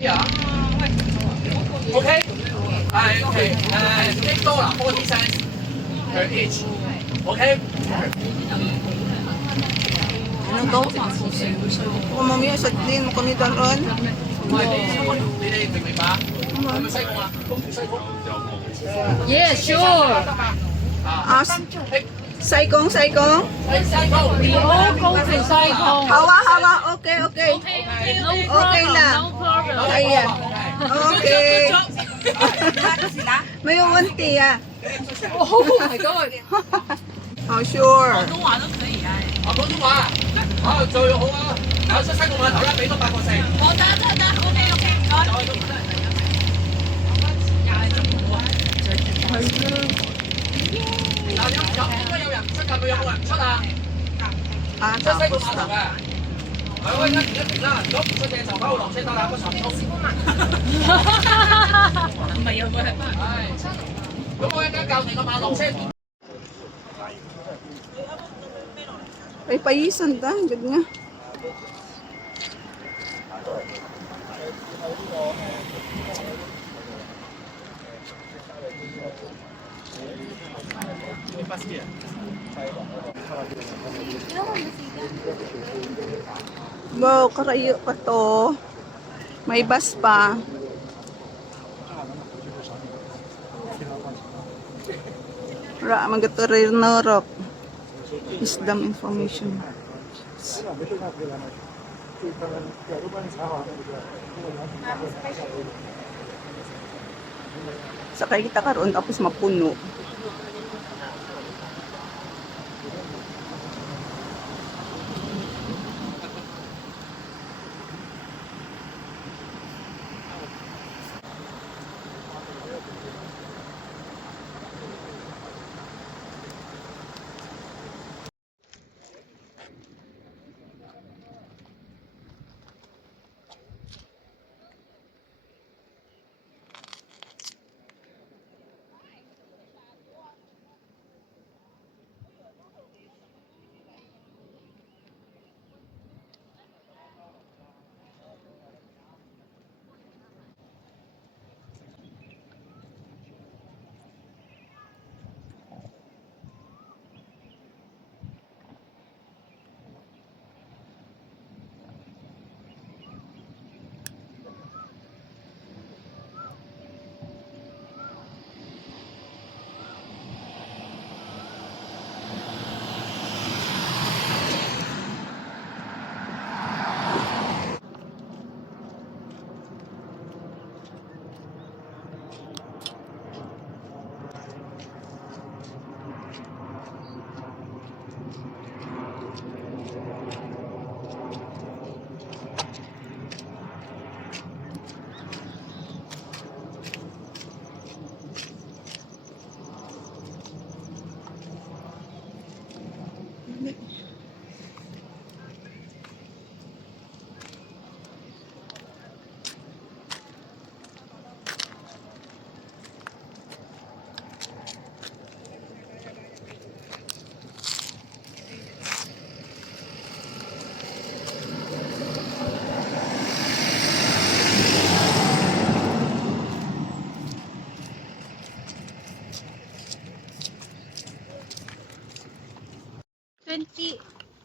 Yeah. Okay. Okay. $8, 40 cents per each. Okay. Anong to? Kung mamaya sa din mo kami doon. 你哋明唔明白？係咪西貢啊？西貢。Yeah, sure. Ah, Saikong.西貢。 We all go to Saigon. Hawa. Okay. No Okay problem. lang. No problem. Ayan. Okay. May umunti ah. Oh my god. Oh, sure. 廣東話啊，最好啊！搞出西貢碼頭啦，俾多8個4。嗱，應該有人唔出㗎，佢有冇人唔出啊？ Ah, 出西貢 tapos 碼頭 na. 嘅。係喎，一停啦，如果唔出嘅就翻去落車得啦，不長通。唔係啊，佢係翻。係。咁我一陣教你個馬落車。 Ay, paisan ta. Gad nga. Wow, karayo pa to. May bus pa. Ra, magaturir norok. Isdam information. Sakay kita karon tapos mapuno.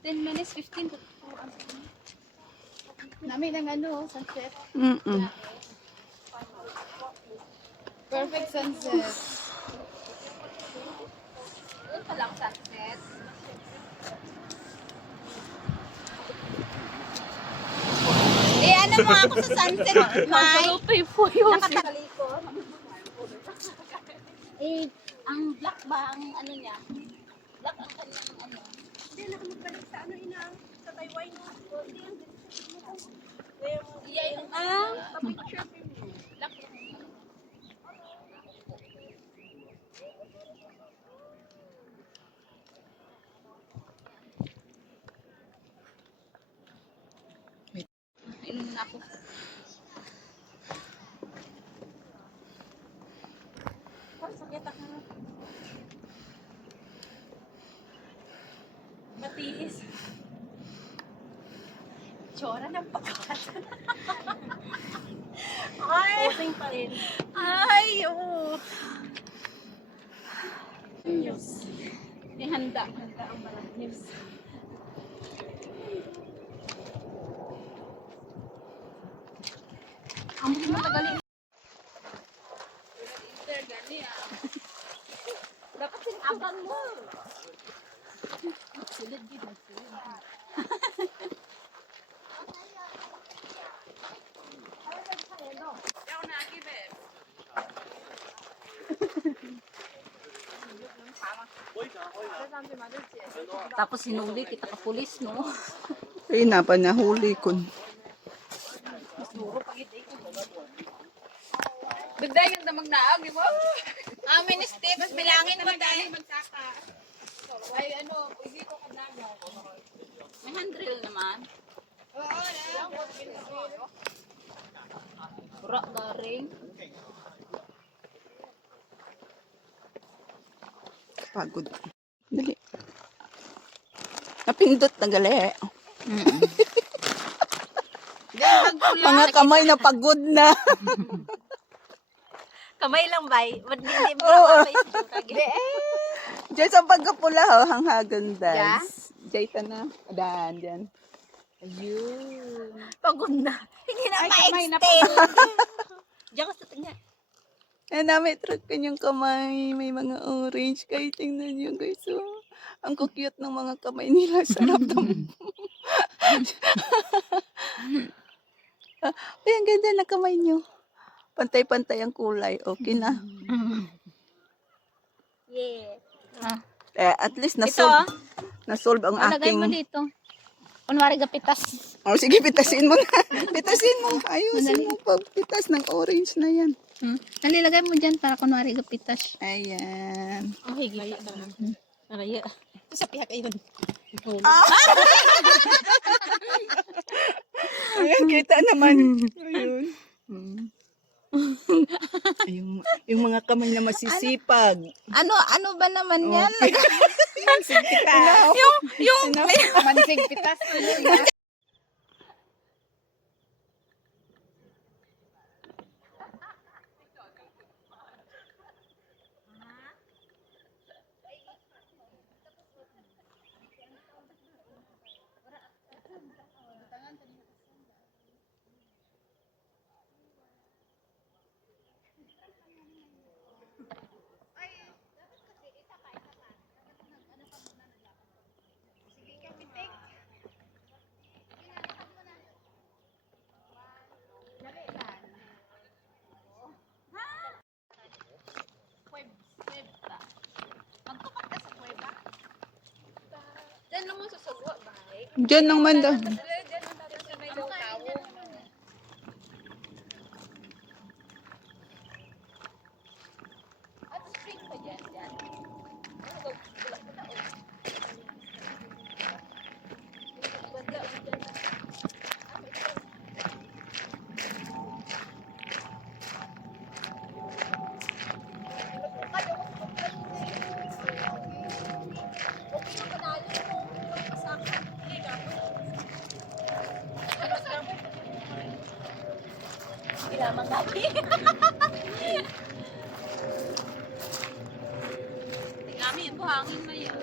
Ten minutes, 15 to namin ng sunset. Perfect sunset. Doon pa lang sunset. Ano mo ako sa sunset, Mai? Nakatalikod. Ang black ba ang ano niya? Black ang kanyang ano. Hindi, nakamagpalik sa sa Taiwan. Yung picture film. Black lang. Inom na ako. Sakit ako. Matiis. Tsura ng pagkat. morning pa rin. Ay, oo. News. May handa. Handa ang barang news. Ang mga matagalin. Dapat sinabang mo. Silid dito. Tapos sinuli kita ka pulis, no? Ay, napanahuli ko. Dagdagan na magnaag, di ba? Amin, Steve, bilangin mo dahil. Ay, ano, hindi ko kadlaga. May handrill naman. Pura na ring. Pagod. Dali. Napindot na gali. Mga kamay na pagod na. Kamay lang ba? Hindi mo Oo. kage. Diyan sa pagkapula, oh, hanghagan dance. Diyan na. Adan, diyan. Ayun. Pagod na. Hindi na Ay, kamay na ma-extend. Diyan ka sa tanya. Eh, namin truck kanyang kamay. May mga orange. Kayo tingnan nyo, guys. Oh. Ang cute ng mga kamay nila. Sarap ng... Ay, ang ganda na kamay nyo. Pantay-pantay ang kulay. Okay na. Yeah. At least Ito, nasolve, nasolve ang lagay aking... mo dito. Kunwari gapitas. Oh, sige, pitasin mo na. Pitasin mo. Ayusin mo pa. Pitas ng orange na yan. Nalilagay mo dyan para kunwari gapitas. Ayan. Oh, higit. Araya. Ito sa pihak ayun. Ayan, kita naman. Ayun. Yung mga kamay na masisipag. Ano ba naman yan? Yung Mansig pitas. Diyan naman daw. Kailangan natin. Kami, buhangin na yun.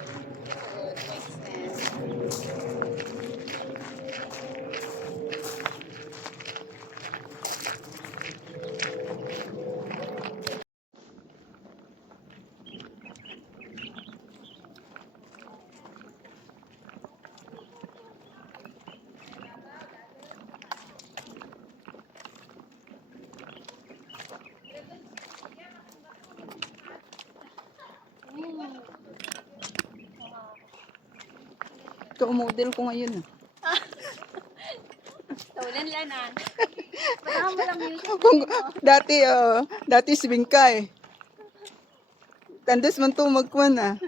Ito, model ko ngayon. Tawlan lanan. Parang mo lang yun. Dati si Bingkay. Tandas man to magkuhan ah.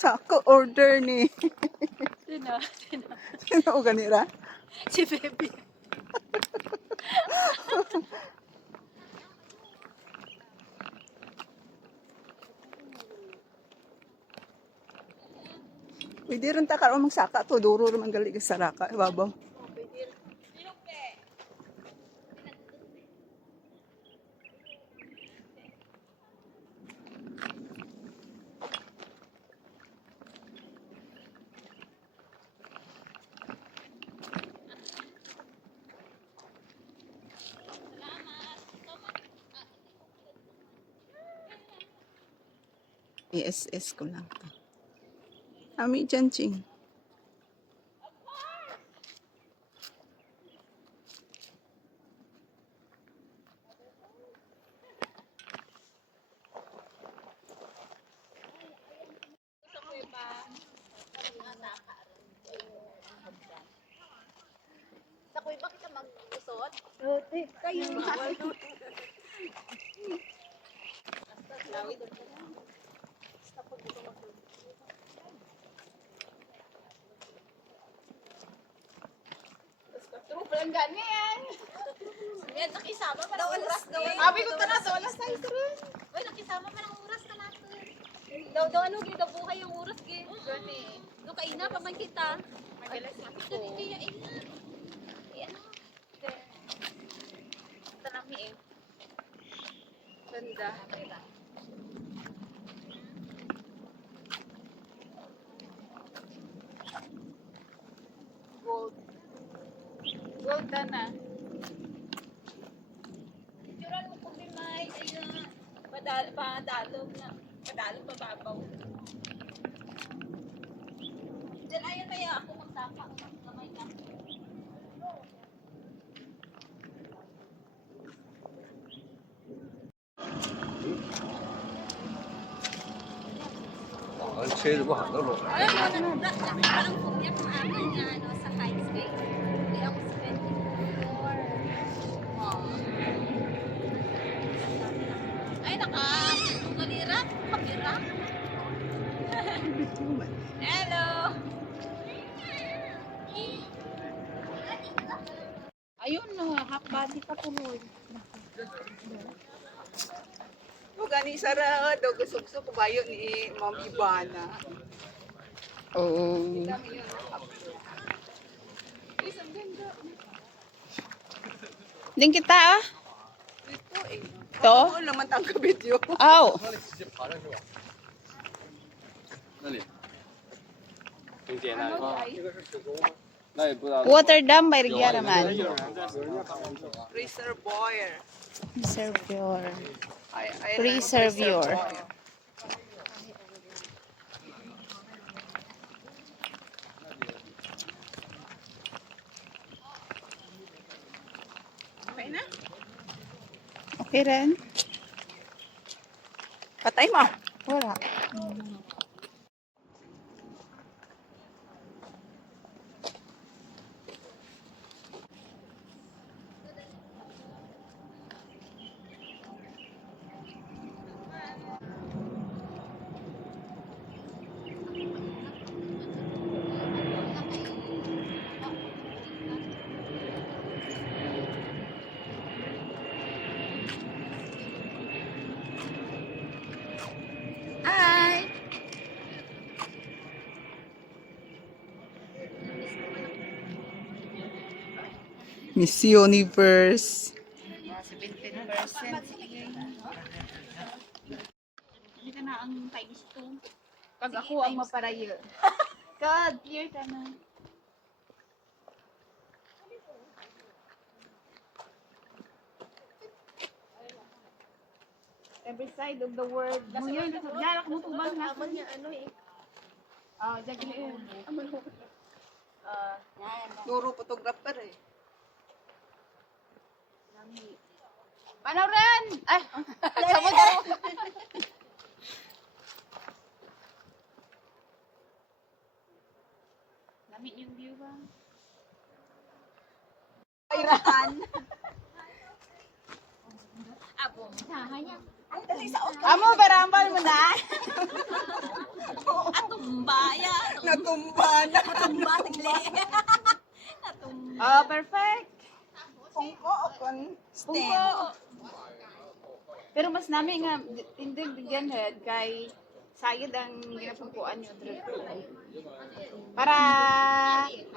Sako order ni. Sino? Sino o ganira? Si Baby. Pwede rin ta karon magsaka to, duro rin man gali ka saraka, ibabaw. ISS ko lang to. Ami dyan, Ching. Sa kuy ba kita mag-usot? Kayo. True lang gani yan. Yan, nakisama pa ng oras daw. Sabi ko na sa alas 6 rin. Uy, nakisama pa ng oras ka natin. Daw ano, gida buhay yung oras, gid. Gani. Do kay na pa man kita. Magalas na Ito hindi ya ina. Yan. Tanami eh. Ganda. Gold. Gold ka na. Picturean mo kung may ayun. Padalog na. Padalog pababaw. Diyan ayun kaya ako magsaka. Kamay ka. 아, 제일 뭐 안 나로. Parang pumiyak ng akin nga ano, sa high sky. Hindi ako 74. Ay, naka-tugalira. Kapira. Hello. Ayun no, half body ka tuloy. O gani sara daw gusog-sog bayo ni Ma'am Ibana. Oo. Dami yun. Din kita ah. Ito eh. To? Oo naman ang kabidyo. Aw. 那里。中间那个。那也不知道。 Water dam by Rigia naman. Reservoir. Reservoir. I Reservoir. Okay na? Okay rin. Patay mo. Wala. Hi. Miss Universe. 17%. Hindi ka na ang times 2. Pag ako ang maparayo. God, clear ka na. Every side of the world. Mo yun, nasak mo tubang na. Ah, jagli yun. Duro photographer eh. Panoorin! Ay! Sabot ako! Lamig yung view ba? Abo. Sahanya. Amo, barambal mo na! Natumba, ya. Natumba na. Natumba, tigli. Natumba. Oh, perfect. Kung oo, kung stand. Pungko. Pero mas nami nga hindi bigyan head kay sayad ang ginapungkuan nyo. Para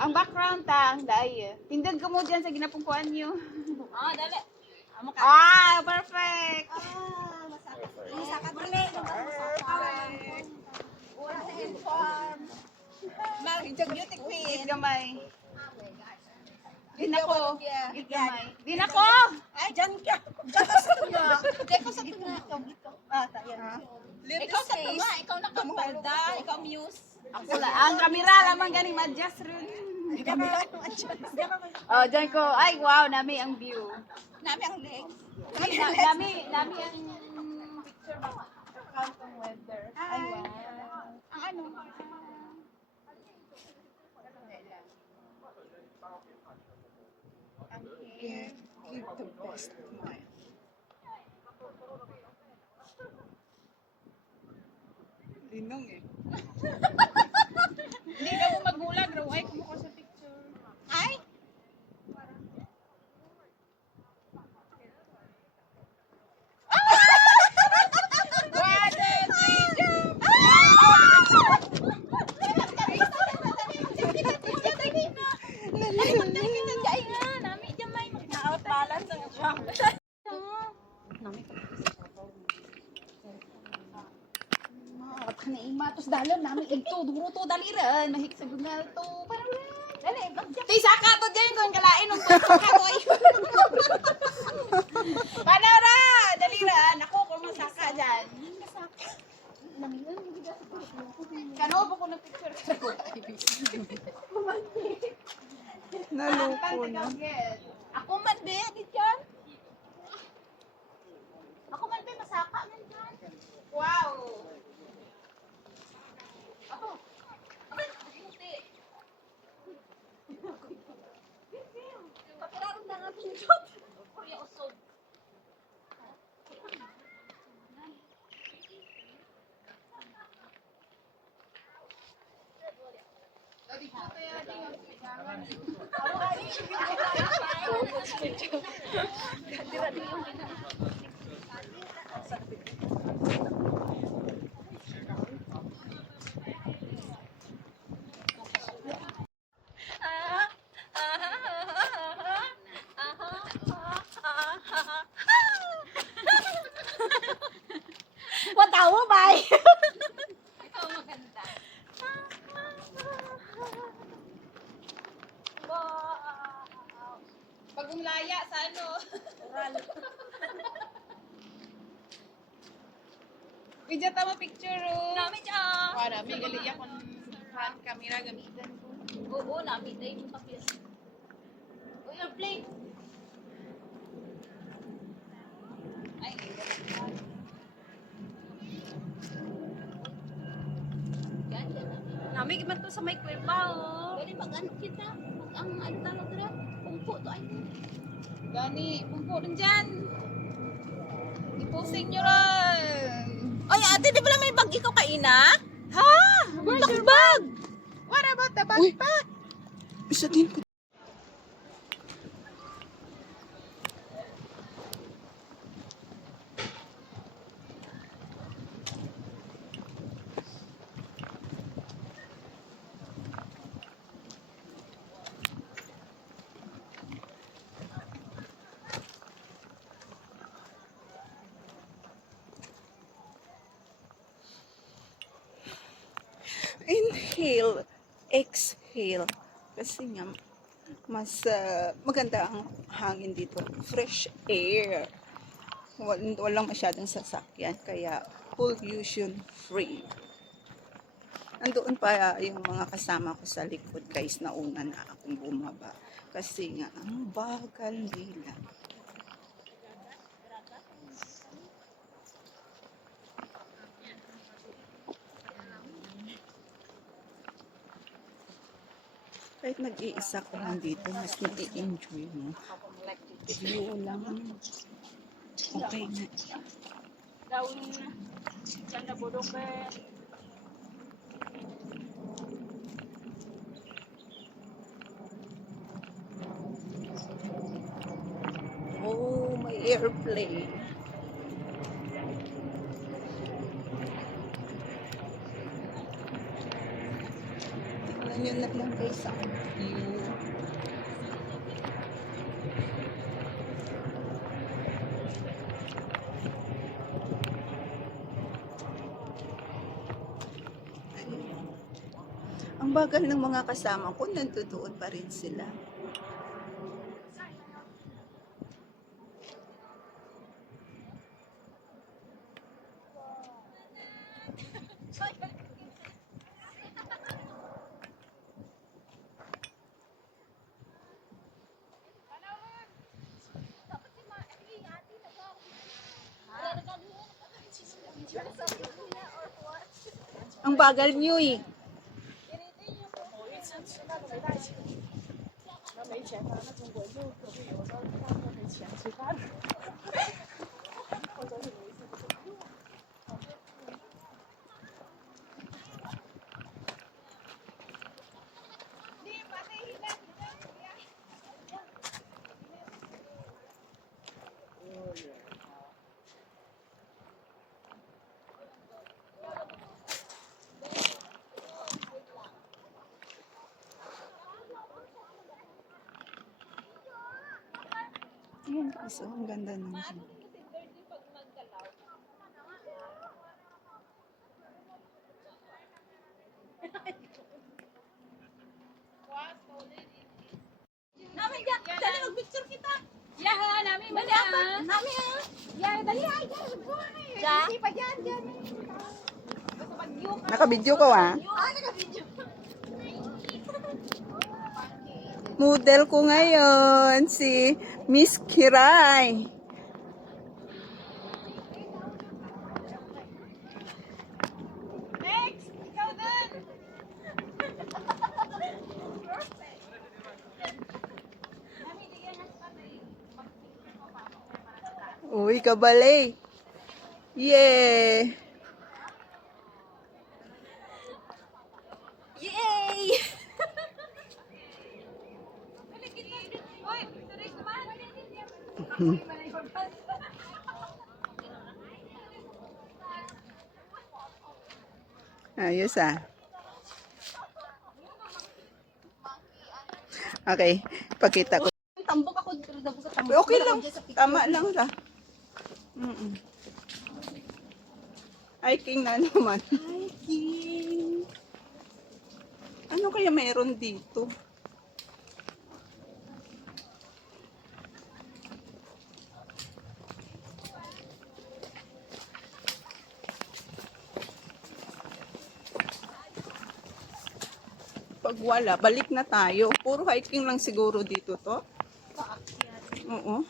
ang background ta ang daay. Tindig ko mo dyan sa ginapungkuan nyo. Ah, dali. Amo ka. Ah, perfect. Masakat dali. Wala sa inform. Mag-beauty queen. Git gamay. Di na ko. Git gamay. Di na ko. Ay, dyan ka. Dyan ka sa tunga. Dyan ka sa tunga. Ikaw dito. Ah, tayo. Ikaw sa tunga. Ikaw nakapalda. Ikaw muse. Ako la. Ang kamera lamang gani ma-adjust rin. Oh, dyan ko. Ay, wow, nami ang view. Nami ang legs. Nami ang picture ba? Kantong weather. Ay, wow. Ang ano? Give the best smile. Linong eh. Hindi na mo magulag, raw ay kumuha sa picture. Ay! Tapos dalon namin ito, duro to daliran, mahik sa gunal to. Parang dali, Tay saka to diyan kung kalain ng to ka to. Panara, daliran ako kung masaka diyan. Kano ba ko na picture sa ko? Naluko na. Ako man be, di dyan. Ako man be, masaka man dyan. Wow. Ako. Hindi. Papiraron na nga pinjot. Kuya usog. Watawa ba? Ikaw maganda. Pag umlaya sa ano? Video tama picture oh. Nami dyan. Wala, may galiya kung front camera gamitan ko. Oo, nami tayo yung papel. Uy, ang plate. Ay, yan, yan. Nami, kiman to sa may kweba, oh. Pwede mag-ano kita. Ang ano tawag na? Pungpo to ay. Gani, pumpo rin dyan. Iposing nyo rin. Ay, ate, di ba lang may bag ikaw kaina? Ha? Where's your bag? What about the backpack? Isa din ko. Inhale, exhale. Kasi nga, mas maganda ang hangin dito. Fresh air. Walang masyadong sasakyan, kaya pollution free. Andoon pa yung mga kasama ko sa likod, guys, nauna na akong bumaba. Kasi nga, ang bagal nila. Kahit nag-iisa ko lang dito, mas nai-enjoy mo. View lang. Okay na. Daun, dyan na budok eh. airplane. Tingnan nyo na lang guys ang view. Ayun. Ang bagal ng mga kasama ko, nandoon pa rin sila. Ang bagal nyo eh. Ayan guys, oh, ang ganda ng view. Namin dyan. Dali, mag-picture kita. Yeah, namin Dali, apat. Namin ha. Yeah, dali ay. Dyan. Hindi pa dyan, dyan. Basta bagyo ka. Nakabidyo ko ah. Naka-video. Model ko ngayon, si Miss Kiray. Next, ikaw dun. Uy, kabale. Yeah. Yay! Uy, tuloy kumahan. Ayos ah. Okay, pakita ko. Tambok ako dito. Dabog sa tambok. Okay lang. Tama lang ra. Hiking na naman. Hiking. Ano kaya meron dito? Pag wala, balik na tayo. Puro hiking lang siguro dito to. Oo.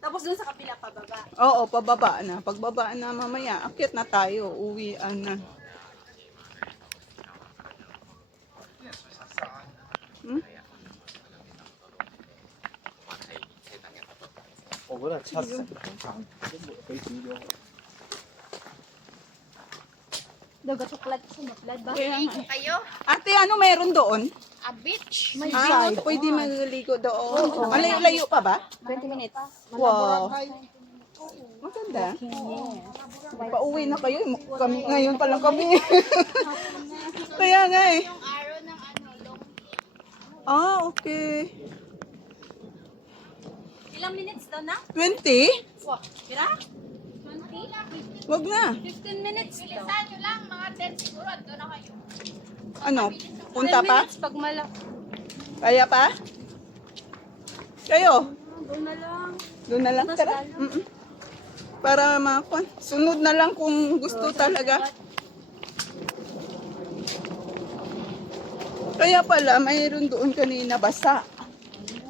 Tapos dun sa kapila pababa. Oo, pababa na. Pagbaba na mamaya, akyat na tayo. Uwian na. Hmm? 我覺得七成俾錢咗。 Dagat-uklat sa maplad ba? Kaya nga. Kayo, Ate, ano meron doon? a beach. Ah, pwede magligo doon. Malayo-layo pa ba? 20 minutes. Wow. Maganda. Pauwi na kayo. Kami, ngayon pa lang kami. Kaya nga eh. Yung araw ng ano, long Ah, okay. Ilang minutes daw na? 20? Kira? 20. Wag na. 15 minutes daw. Bilisan nyo lang, mga 10 siguro, doon na kayo. Ano? Punta 10 pa? minutes pag malak. Kaya pa? Kayo? Doon na lang. Doon na lang. Tara. Para makon. Sunod na lang kung gusto talaga. Kaya pala, mayroon doon kanina basa.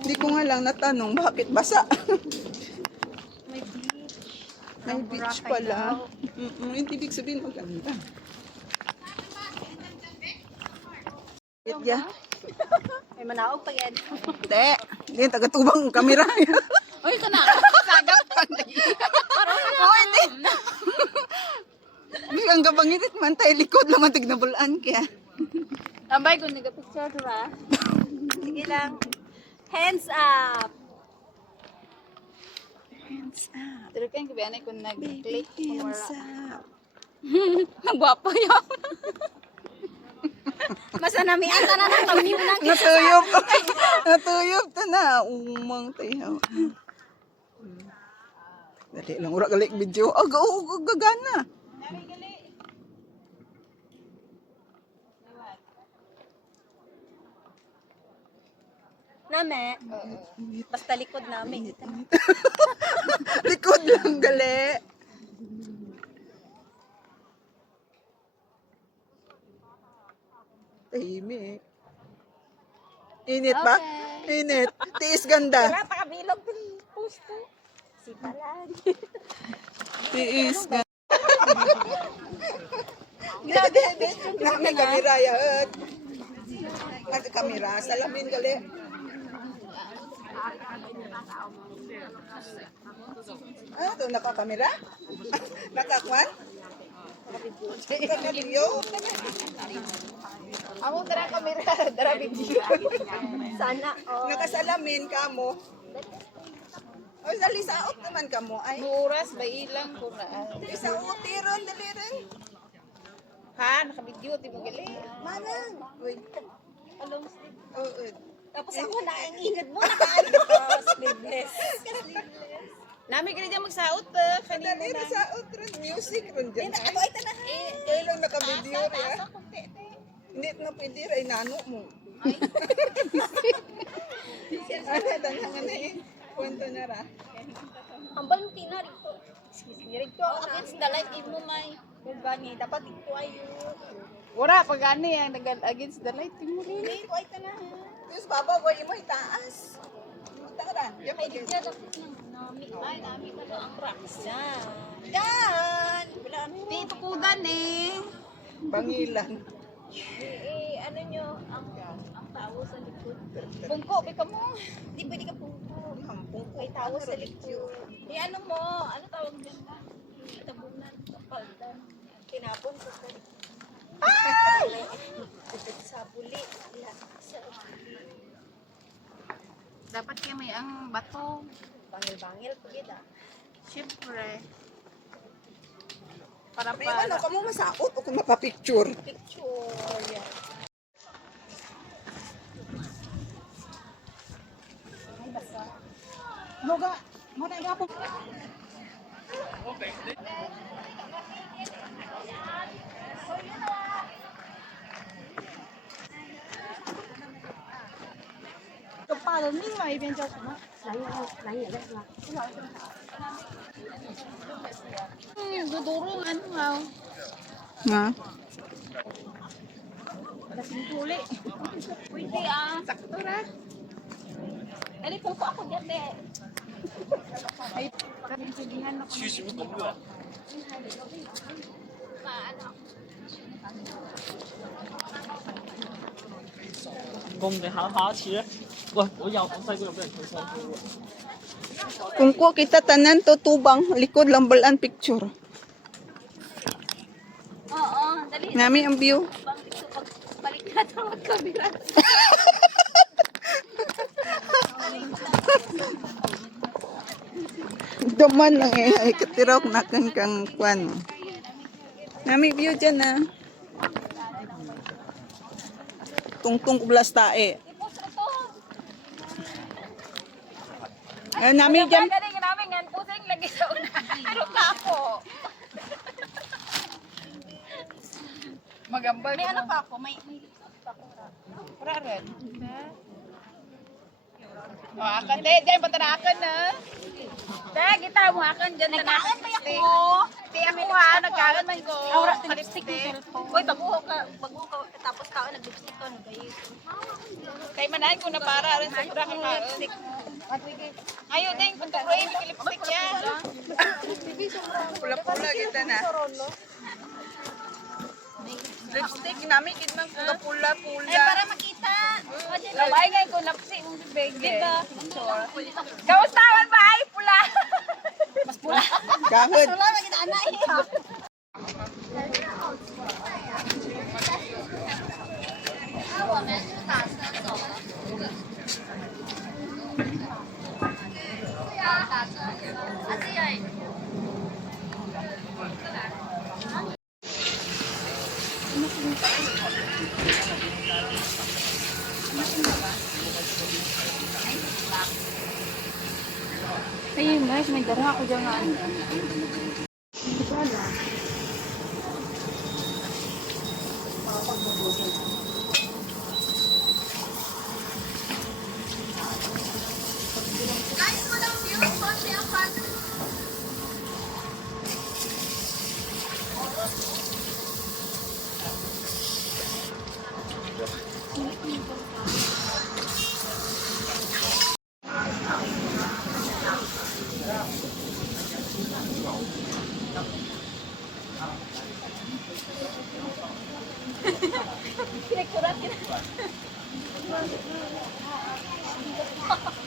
Hindi ko nga lang natanong bakit basa. May beach. May beach pala. Hindi ibig sabihin maganda. Yeah. May manaog pa yan. Hindi. Hindi, tagatubang ang kamera. Uy, ka na. Sagap pa na. Oo, hindi. Hindi, ang kabangirit man tayo likod naman tignabulaan kaya. Tambay ko nag-picture diba? Sige lang. Hands up. hands up. Pero kaya kabianay kung nag-click Baby, kung hands wala. up. Ang gwapo yun. Masa nami ata na ng kamyo ng Natuyop. Natuyop ta na. Umang tayo. Dali lang. Ura galik video. Gagana. name. Basta likod namin. Likod lang gali. Tahimik. Init ba? Init. Tiis ganda. Wala pa kabilog ng pusto. Si Palan. Tiis ganda. Grabe. Grabe kamera yan. At kamera. Salamin gali. Ah, ito nakakamera? Nakakwan? Nakabidyo? Ako dara kamera, dara video. Sana. Oh. Nakasalamin ka mo. O, dali sa out naman ka mo. Ay, Buras ba ilang kung na. dali sa out. Tiron, dali rin. Ha, naka-video ti mo gali. Manang. Uy. Along Oh, Tapos ako na, ang ingad mo, nakaano ko. Sleeveless. Nami gali diyan magsaot kanina dali na. rin sa out rin. Music rin dyan. Ako ay tanahan. Kaya lang nakabidyo rin. Hindi na pwede rin. Nano mo. Ano, tanangan na eh. Kwento na ra. Ang balong rito. Excuse me, rito. Against the light, mo may. Gani, dapat ito ay Wala pag ani ang nagal against the light mo rin. Hindi ko ay tanahan. Tapos babaway mo itaas. Tara. Yung Ay, di dyan ako nami. Ay, nami ka na ang rocks. Yan. Yan! Wala ano. Dito ko eh. Bangilan. Ano nyo, ang tao sa likod. Bungko bi ka mo. Hindi pwede ka pungko. May tao sa likod. Ano mo, ano tawag dyan ba? Tabunan, kapaldan. Tinapon ko sa likod. Ay! Sa buli. Sa Dapat kaya may ang bato. bangil-bangil po kita. Siyempre. Para May ano para. ka mo masaot o kung mapapicture. Picture. Yan. Moga, mo na igapon. Dudurong ano nga. Nga. Huli. Pwede Sakto ra. Ano kung ako dyan eh. Ay, pagkasinsigihan ako. Maano. 公你考下一次咧。喂，我又咁細個又俾人退晒票喎。 Kung ko kita tanan to tubang likod lang balaan picture. Oo, dali. Nami ang view. Balik na ito mag-camera. Duman lang eh. Ay, katirok na kang kwan. Nami view dyan ah. Tungtung kublas tae. Ay, nami dyan. Galing namin yan. Pusing lagi sa unahan. Ano ka ako? Magambal. May ano pa ako, may Para rin. O, akan. Diyan patanakan na. Dahil kita mo akan dyan. nagkaan pa ako. Di ako ha. Nagkaan man ko. Aura, lipstick ng cellphone. Uy, baguho ka, tapos ka, nag-lipstick ko, nag-ayos. Kay manahin ko na para rin sa pura kang lipstick. Ngayon din, kung tuloy yung lipstick niya. Pula-pula kita na. Lipstick nami kit man kuga pula-pula. Eh, para makita. Laway ngayon ko napsi mong bibig. Diba? Kamustawan ba ay pula? Mas pula. Gahod. Wala, makita anak eh. Ayun guys, may dara ako dyan nga.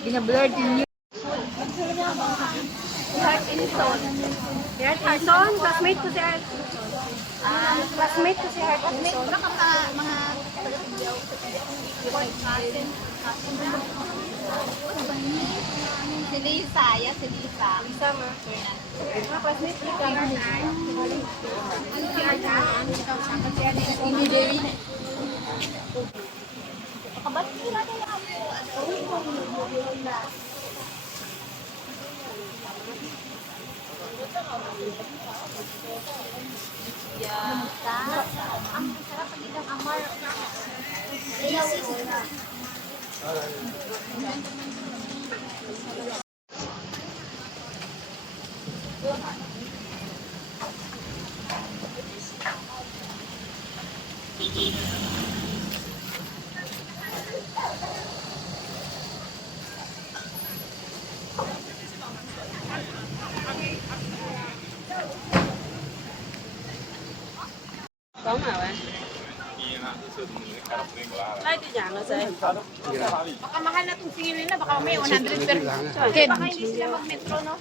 Bina-blurred niyo. Heart and Soul. Heart and Soul, classmate ko si Heart. Classmate ko si Heart and Soul. Baka mga taga-Tigaw. Si Lisa, ya si Lisa. Lisa mo. Mga classmate ko kami. Ano si Arta? Hindi Dewi. Baka sila na lang ako. Ang sarap pag itang amar. Baka mahal na itong sili na, baka may 100 per kid. Baka hindi sila mag-metro, no?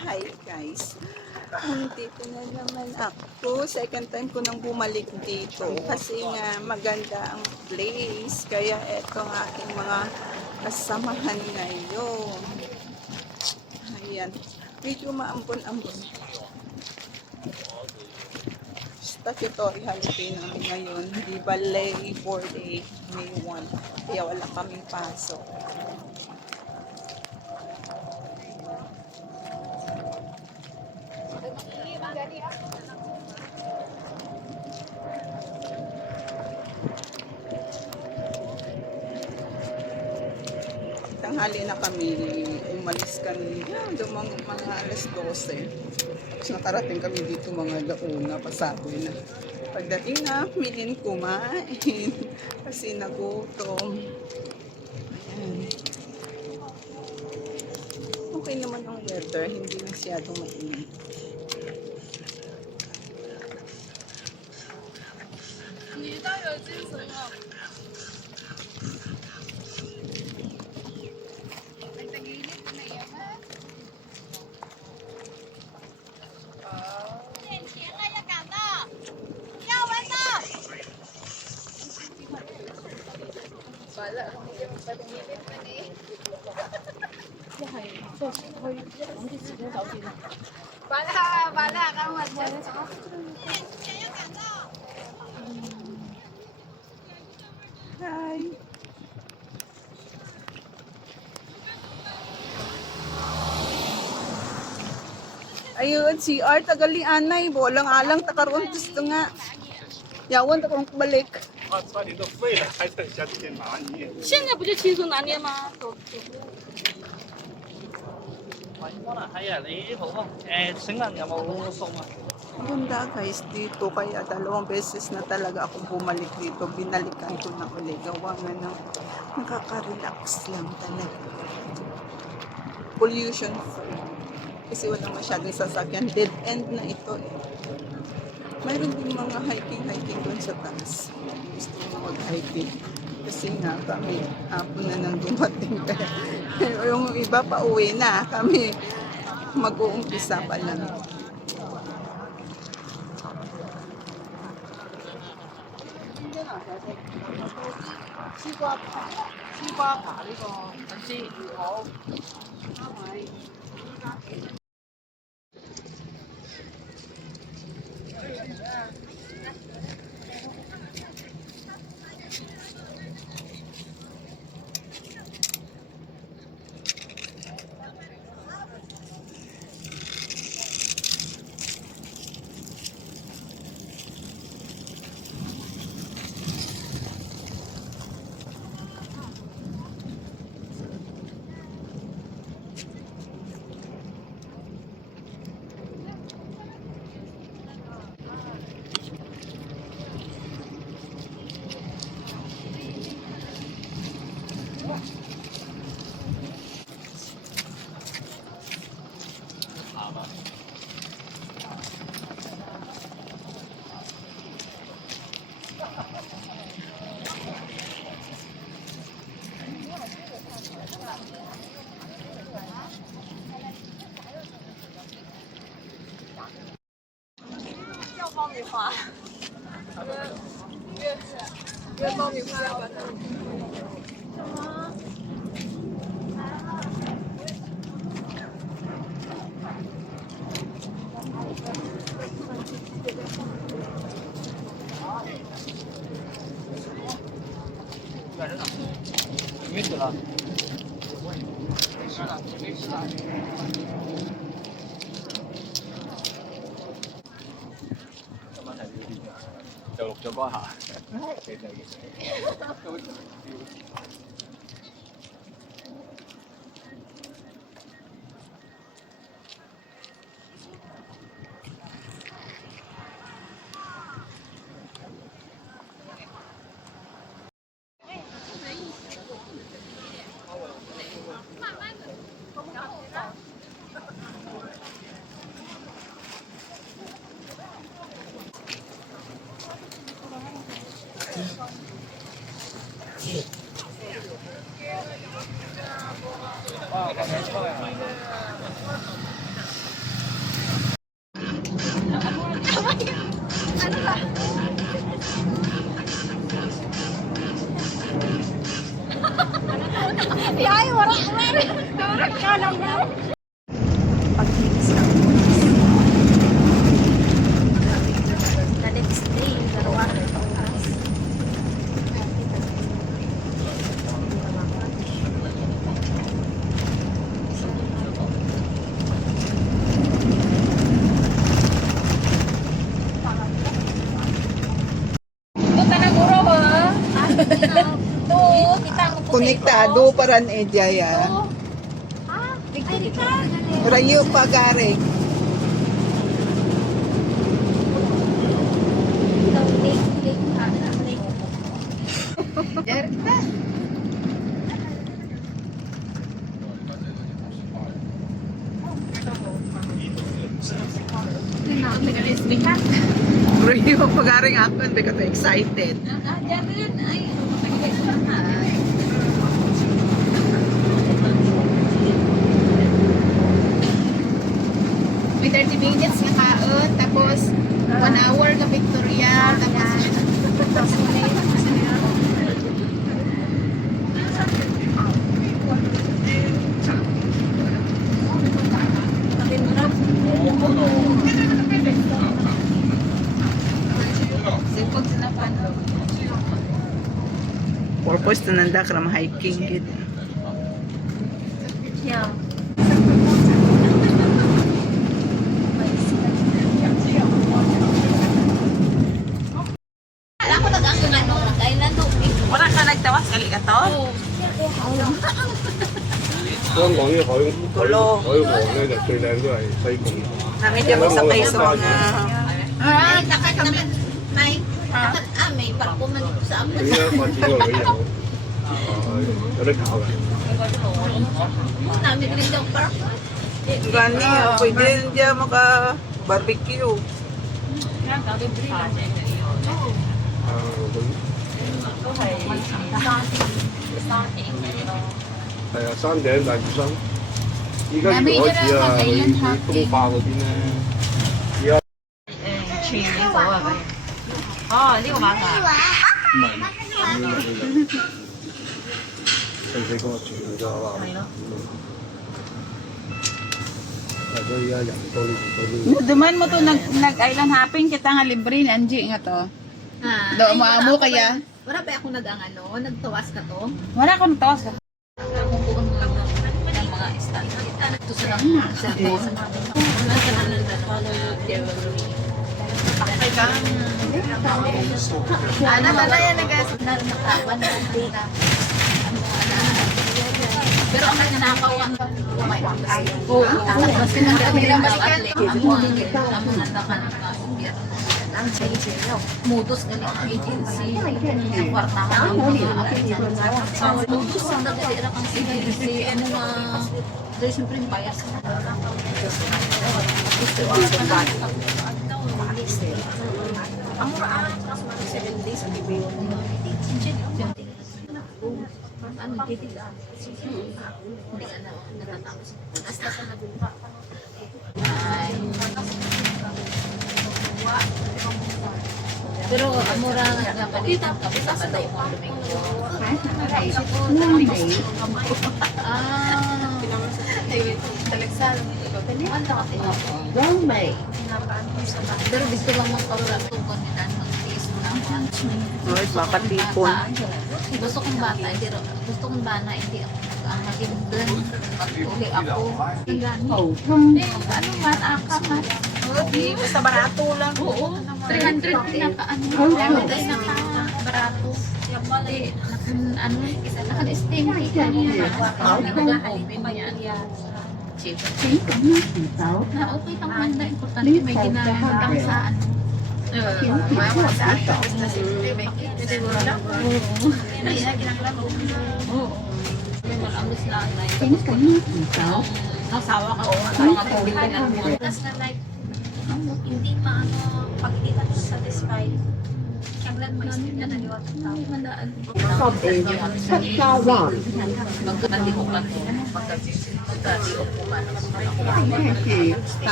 Hi guys, nandito na naman ako. Second time ko nang bumalik dito kasi nga maganda ang place. Kaya eto ang aking mga kasamahan ngayon. Ayan, medyo maambon-ambon. Statutory holiday namin ngayon. Di ba Labor Day, May 1. Kaya wala kaming pasok. Tanghali na kami, umalis kami mga alas 12. Tapos nakarating kami dito mga launa, pasaboy na. Pagdating namin, kumain kasi nagutom. Ayan. Okay naman ang weather, hindi masyadong mainit. Bala ka mag-adjust. Hi. Ayun, si Art tagali anay, bolang alang takaroon gusto nga. Yawan takarong balik. 他穿你都废了，还在家天拿捏。现在不就轻松拿捏吗？都喂，可能係啊，你好啊，請問有冇送啊？ Ganda guys dito, kaya 2 beses na talaga ako bumalik dito. Binalikan ko na ulit. Gawa nga ng nakaka-relax lang talaga. Pollution free. Kasi wala masyadong sasakyan. Dead end na ito eh. Mayroon din mga hiking doon sa taas. Gusto mo mag-hiking. Kasi nga kami, hapon na nang dumating. Yung iba pa uwi na. Kami mag-uumpisa pa lang.就錄咗嗰下。Pagkinis ng pulis. the next day, dalawa na oras. Punta na guro ha? To, kita mo po. Konektado paran edya ya. Ah, bigay ka. Rayo pagare. Rayo pagare akon because excited. May 30 minutes na kaon, tapos 1 hour ka Victoria, tapos propose to nanda ka hiking gid. Yeah. Wala ko nag-ang ano, nag-island hopping. Wala ka nagtawas kali ka to? 香港啲海Tulo. 海岸咧就最靚都係西貢。 Namin din mo sa kayo sa mga Ay, nakit naman, may, may barko man dito sa amin. 佢依家發展個旅遊，有得搞嘅。 Namin rin daw park. gani, pwede rin dyan maka barbecue. 係啊，山頂大嶼山，依家要開始啊，佢東化嗰邊咧，而家細細個住㗎係嘛？係咯。所以而家人多呢度多呢。 Duman mo to nag-island hopping kita nga libre ni Angie nga to. Do mo amo kaya. Wala ba ako nag-ano, nagtawas ka to? Wala ko natawas ka. Kung buong mga stand. Ito sa lang. Sa ano ba na yan nakawan na pero ang nanakaw ang kumain. Oo. Mas kinakailangan balikan. Ang mga takan ang modus gali ang agency yung kwartahan ang modus ang nagdira kang agency ano nga dahil siyempre yung bias ang muraan kasi 7 days ang bibig ano titig hindi ka na natatapos hasta sa nagulpa ay pero mura nga palita tapos sa tayo mo Domingo. Talagsal. Pero gusto lang magpapalala tungkol nila mag-tiis mo naman. Ay, makatipon. Gusto kong bata, hindi ako maging doon. Uli ako. Ano man, man. Basta barato lang. Oo. 300 naka-ano. Naka-barato. Naka-steam. Cheap. Na okay lang man na importante may ginagawa sa ano. May malamis na nasawa ka hindi maano pagkita ko satisfied. Kailan mo isip ka naliwat ng tao? Mandaan. Magkakati ko ka to. Pagkati ko po man.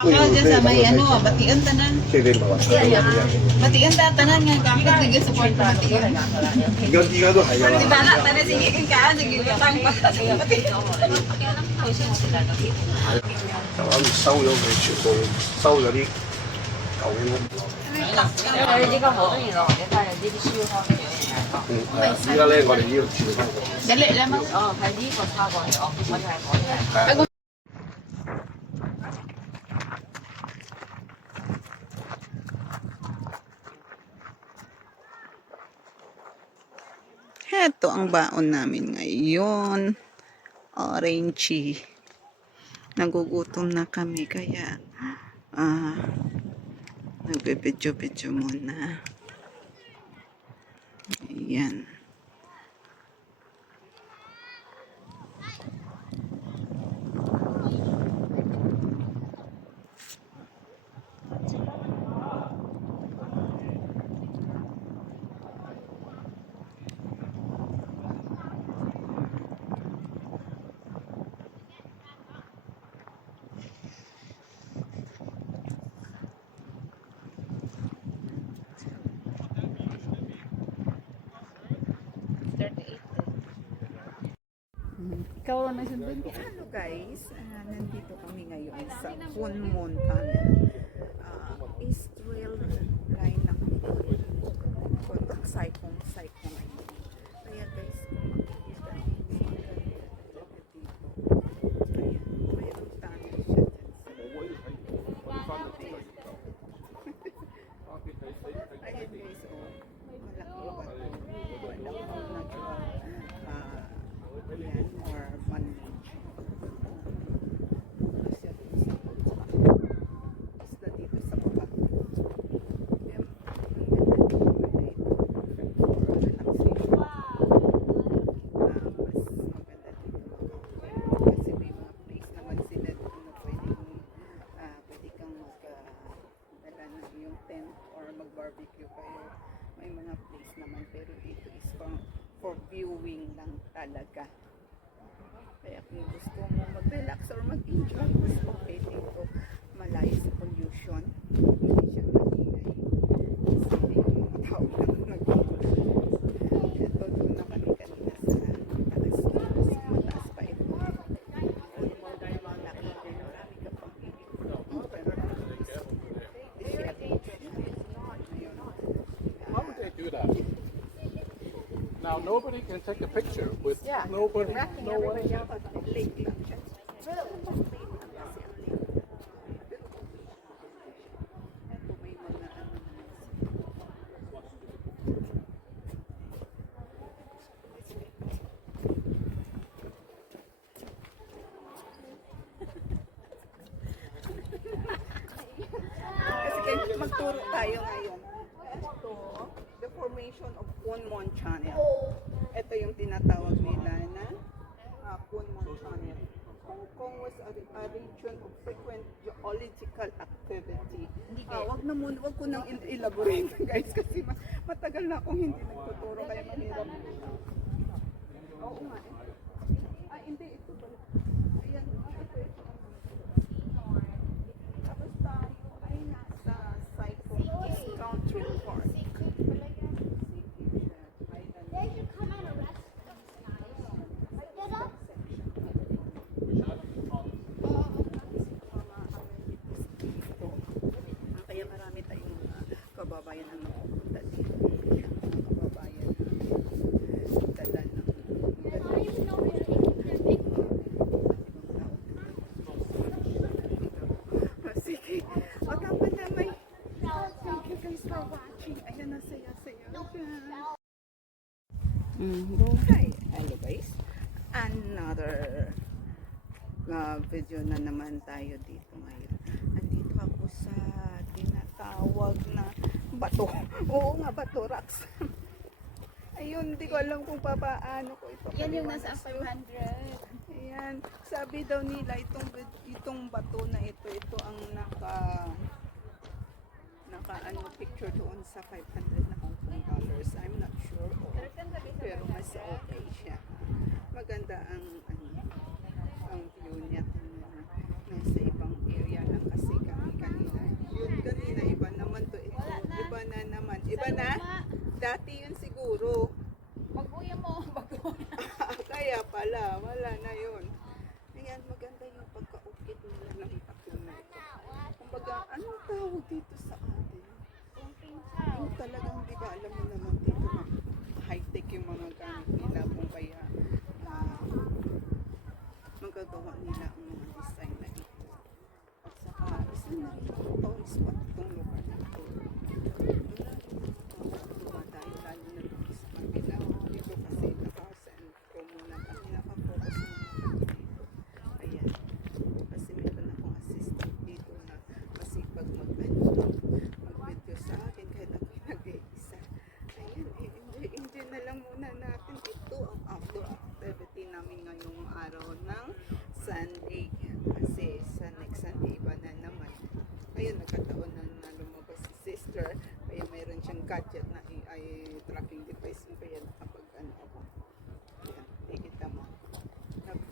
Dyan sa may ano, batian tanan. Sige ba? Batian tanan nga kapit nag support batian. 而家都係㗎啦。 Bala tanan sige ka nagilutang pa sa batian. 就諗住收咗佢，全部收咗啲舊嘅屋。而家咧，我哋呢度住翻。 Dali lamang. Heto ang baon namin ngayon. Orangey. Nagugutom na kami kaya nagbe-video muna. Ayan. Ikaw ang nasundin ko. Hello guys, nandito kami ngayon sa Punmon Tunnel. East Rail line ng Kontak Saikong ngayon. Kaya guys, kung makikita niyo dito, ayan, mayroong tunnel siya dyan sa ayan guys, oh, malaki ba ito? Walang natural ayan, or manage. Siya dito sa baba. Isla dito sa baba. Ayan, ang ganda dito na ito. For relaxation. Mas maganda dito mag-outdoor. Kasi may mga place naman sila dito na pwede kang magdala ng iyong tent or mag-barbecue kayo. May mga place naman pero dito is for viewing lang talaga. Kaya kung gusto mo mag-relax or mag-enjoy, mas okay dito. Malayo sa pollution. Hindi siya maingay. Kasi may mga tao lang nag-enjoy. Ito doon na kami kanina sa mataas pa ito. All more than malaki din. Marami ka pang ibig. Pero this is ayun. How would they do that? Now nobody can take a picture with nobody. No one. Lake lang siya. Ito may mga ano naman. Kasi kayo, magturo tayo ngayon. Ito, the formation of Punmon Channel. Ito yung tinatawag nila na Punmon Channel. Hong Kong was a region of frequent geological activity. Wag ko nang elaborate guys kasi matagal na akong hindi nagtuturo kaya mahirap. Oo nga eh. Hindi, ito pala. Ayan, ito. Tapos tayo ay nasa Saikong East Country Park. Kaya marami tayong kababayan ang napupunta dito. Kababayan na dala ng sige. O tama na may. Thank you guys for watching. Ayan na saya-saya. Hi. Hello guys. Another video na naman tayo dito ngayon. Nandito ako sa tinatawag na bato. Oo nga, bato rocks. Ayun, hindi ko alam kung paano ko ito. Yan yung nasa 500. Ayan, sabi daw nila itong bato na ito ang naka picture doon sa 500 na Hong Kong dollars. I'm not sure. Pero mas okay siya. Maganda ang view niya. Nasa ibang area lang kasi kami kanina. Yun kanina iba naman to. Ito, iba na naman. Iba na? Dati yun siguro. Mag-uya mo. Kaya pala, wala na yun. Ayan, maganda yung pagkaukit nila ng bato na ito. Kumbaga, anong tawag dito sa atin? Yung talagang, di ba, alam mo naman dito na high-tech yung mga gamit nila kung kaya magagawa nila ang mga design na ito. At saka, isa na rin ang tourist spot itong lugar na ito. Dahil lalo na dito sa kabila. Dito kasi naka-send ko muna kami naka-focus muna dito. Ayan. Kasi meron akong assistant dito na masipag mag-video sa akin kahit ako'y nag-iisa. Ayan, enjoy na lang muna natin. Ito ang outdoor activity namin ngayong araw ng Sunday. Kasi sa next Sunday iba na naman. Ayun, nagkataon na lumabas si sister. Kaya mayroon siyang gadget na AI tracking device. Kaya nakapag ako. Ayan, ikita mo.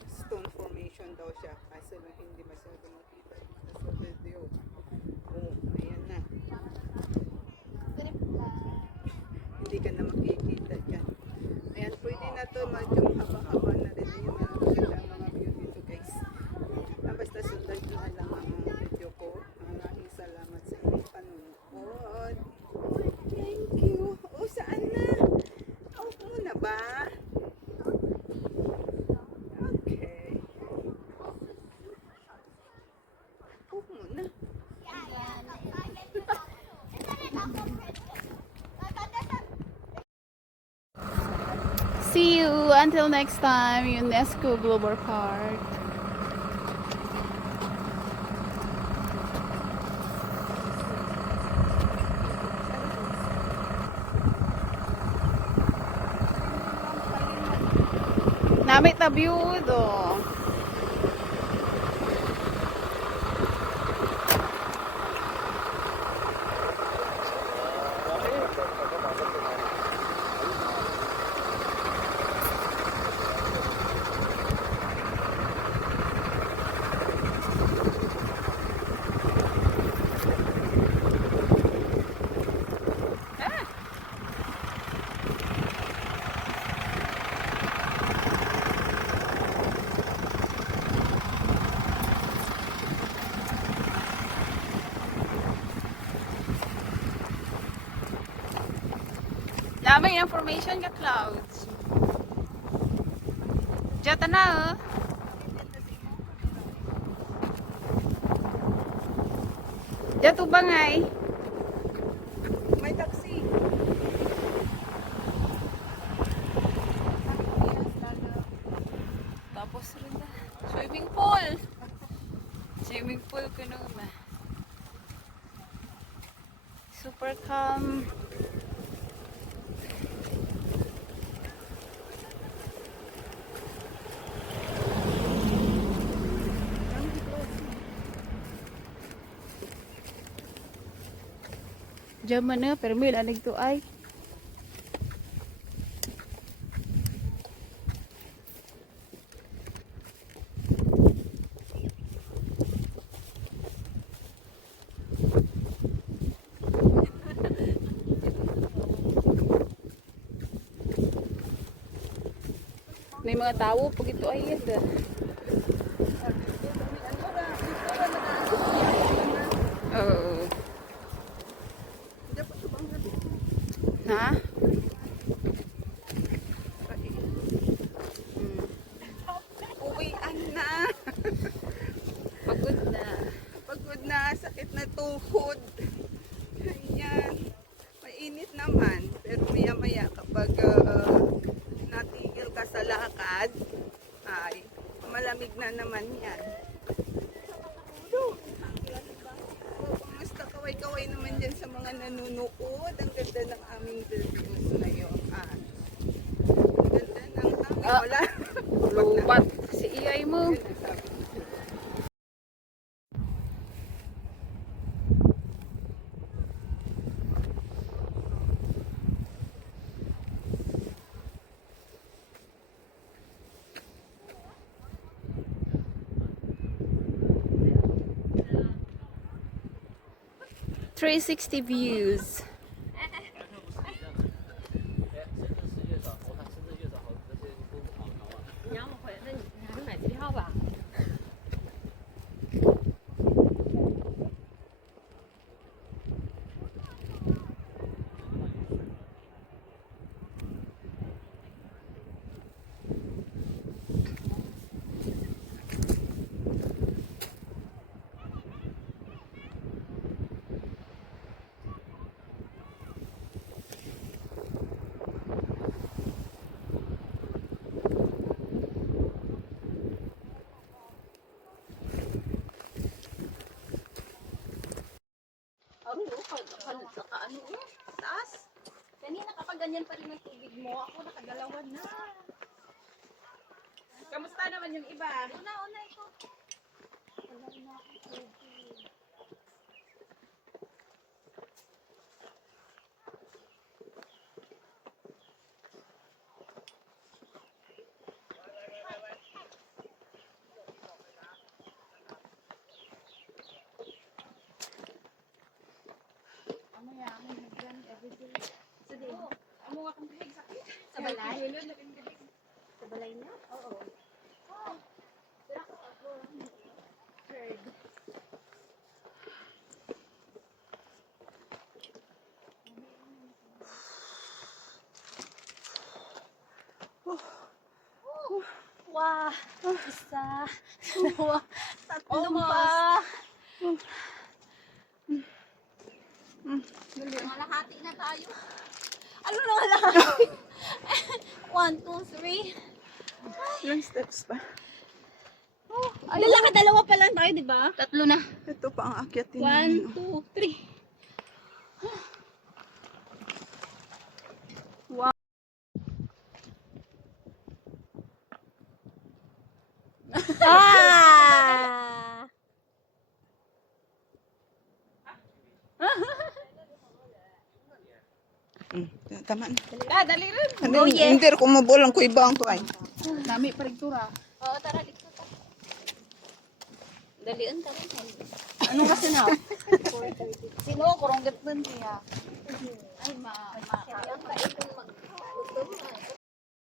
Stone formation daw siya. Kasi hindi masyado makita sa video. Oh, ayan na. Hindi ka na makikita dyan. Ayan, pwede na to. Medyo haba-haba na rin yung magandang until next time, UNESCO Global Park. Namit na view do. Daming information ka, Clouds. Diyan na, oh. Diyan to bangay. May taxi. Tapos rin na. Swimming pool. Swimming pool ko nung na. Super calm. Diyan man na, pero may lanig to ay. May mga tao pag ito ay yun. Oo. Ha? Uwian na. Pagod na. Pagod na, sakit na tuhod. Ayan. Mainit naman. Pero maya-maya kapag natigil ka sa lakad, ay malamig na naman yan. Kumusta kaway-kaway naman dyan sa mga nanunood. Ang ganda ng aming videos ngayon. Ang ganda ng aming wala. Lupat si iyay mo. .360 views. 你要回，那你还是买机票吧。Ano, taas. Kanina kapag ganyan pa rin ang tubig mo, ako nakadalawa na. Kamusta naman yung iba? Una ito. Wala na akong tubig. Sa balay? Sa balay na? Oo. Sira ko ako. Heard. Wow! Isa, dalawa, tatlong pa. Malahati na tayo. Ano na malahati? 1, 2, 3. Ilang steps pa? Dalawa pa lang tayo, di ba? Tatlo na. Ito pa ang akyatin 1, namin. 2, 3. Ah! Tama na. Dali rin. Hindi ko mabulang ko iba ang tuay. Nami parigtura. Oo, tara, dito ta. Dalian ka rin. Ano kasi na? Sino? Kurong gitnan siya. Ay, Kaya ka itong